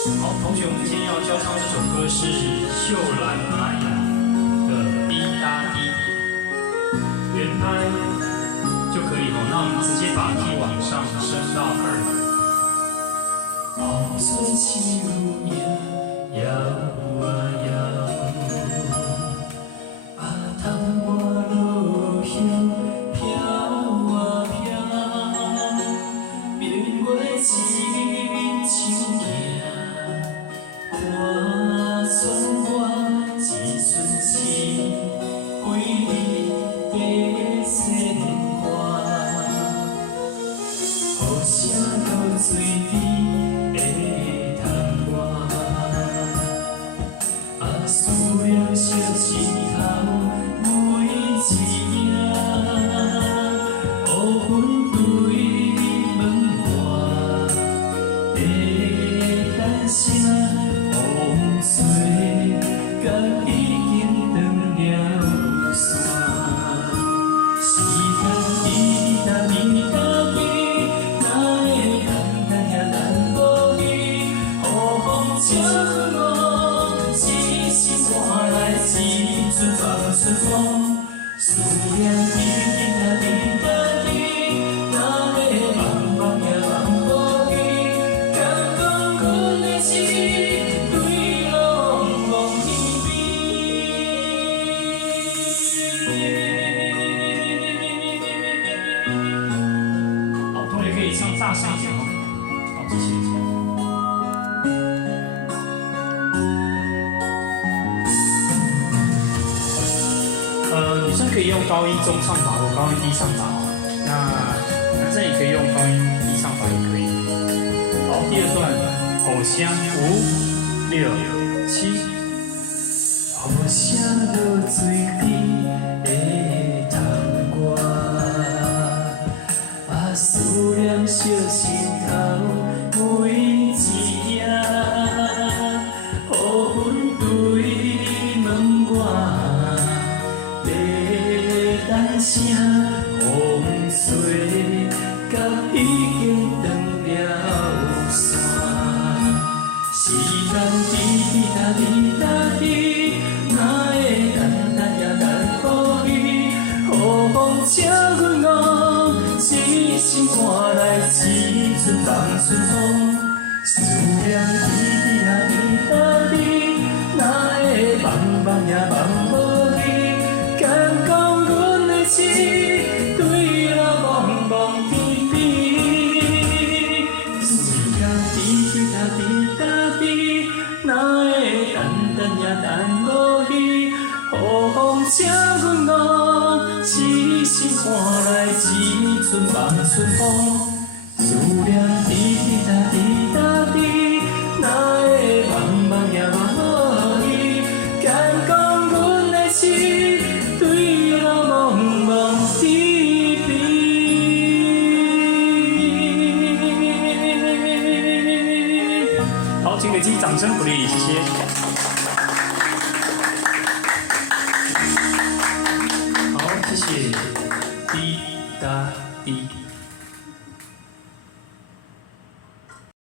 好，同学，我们今天要教唱这首歌是秀兰玛雅的滴答滴，原拍就可以哦。那我们直接把 key 往上升到2。风吹起舞影，摇啊摇，啊窗外落香飘啊飘，明月亲像镜。 看春花一寸情，为你白雪花。雨声落水边的窗外，啊思念烧心头每一夜。乌云对门外，在等声。 风吹，甲已经断了线。时间滴答滴答滴，哪会等等也等无去？雨风笑我，一心换来一阵放春风。思念滴答滴答滴，哪会茫茫也茫无去？敢讲阮的情？ 好，同学可以唱大声一点哦。好，谢谢。女生可以用高音中唱法或高音低唱法哦。那男生也可以用高音低唱法也可以。好，第2段，口香5、6、7。 雨声落水边的窗外，啊思念烧心头每一夜。乌云对门外，在等声风吹，甲已经断了线。时间滴答滴答滴。 请阮我一心换来一阵放春风，思念滴答滴答滴，哪会茫茫也茫无去？敢讲阮的情对了茫茫天边，时间滴答滴答滴，哪会等等也等无去？雨风请阮我。 一心换来一阵望春风，思念滴答滴答滴，哪会茫茫也茫无去？敢讲阮的情对了茫茫天边。好，请给自己掌声鼓励，谢谢。